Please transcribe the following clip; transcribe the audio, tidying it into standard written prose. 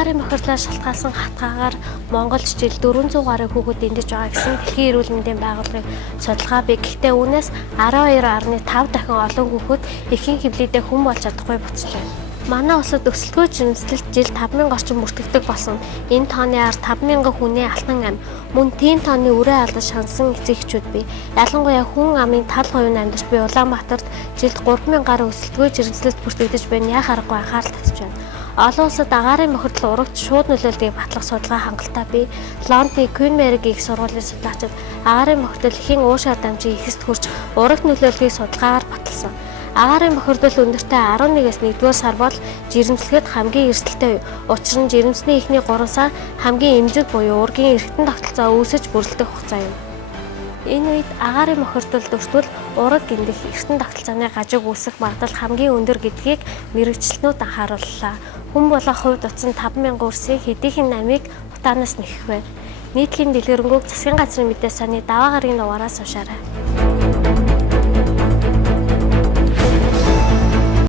Агаарын бохирлоор шалтгаалсан хатгаагаар Монголд жил 400 гаруй хүүхэд эндэж байгаа гэсэн Дэлхийн эрүүл мэндийн байгууллагын судалгаа бий. Гэхдээ үүнээс 12.5 дахин олон хүүхэд эхийн хөвлөдөө хүн болж чадахгүй буцаж байна. Манай улсад өсөлтгүй жирэмслэлт жил 5,000 орчим бүртгэдэг болсон. Энэ тооны ар 5,000 хүнээ алтан ам. Мөн тийм тооны үрээ алдаж шансан эцэг эхчүүд бий. Ялангуяа хүн амын тал говийн амьдарч буй Улаанбаатарт жилд 3,000 гаруй өсөлтгүй жирэмслэлт бүртгэгдэж байна. Яа харахгүй анхаарал татж байна. Олон улсад агаарын бохирдол урагт шууд нөлөөлдгийг батлах судалгаа хангалттай бий. Лондонны Queen Mary их сургуулийн судлаачид агаарын бохирдол эхийн уушаар дамжин ихэст хүрч урагт нөлөөлдгийг судалгаагаар баталсан. Агаарын бохирдол өндөртэй 11-ээс 1-р сар бол жирэмслэхэд хамгийн эрсдэлтэй үе. Учир нь жирэмсний эхний 3 сар хамгийн эмзэг буюу ургийн эргэтэн тогтолцоо үүсэж бүрлдэх хугацаа юм. Энэ үед агаарын бохирдолд өртвөл ураг гиндэх эргэтэн тогтолцооны гажиг үүсэх магадлал хамгийн өндөр гэдгийг мэрэгчлэнүүд анхаарууллаа. Хүн болгох хувьд утсан 5,000 өрсийн хэдийнхэн намыг утаанаас нэхэх вэ? Нийтлийн дэлгэрэнгүй засгийн газрын мэдээ саний даваа гарагийн дугаараас уншаарай.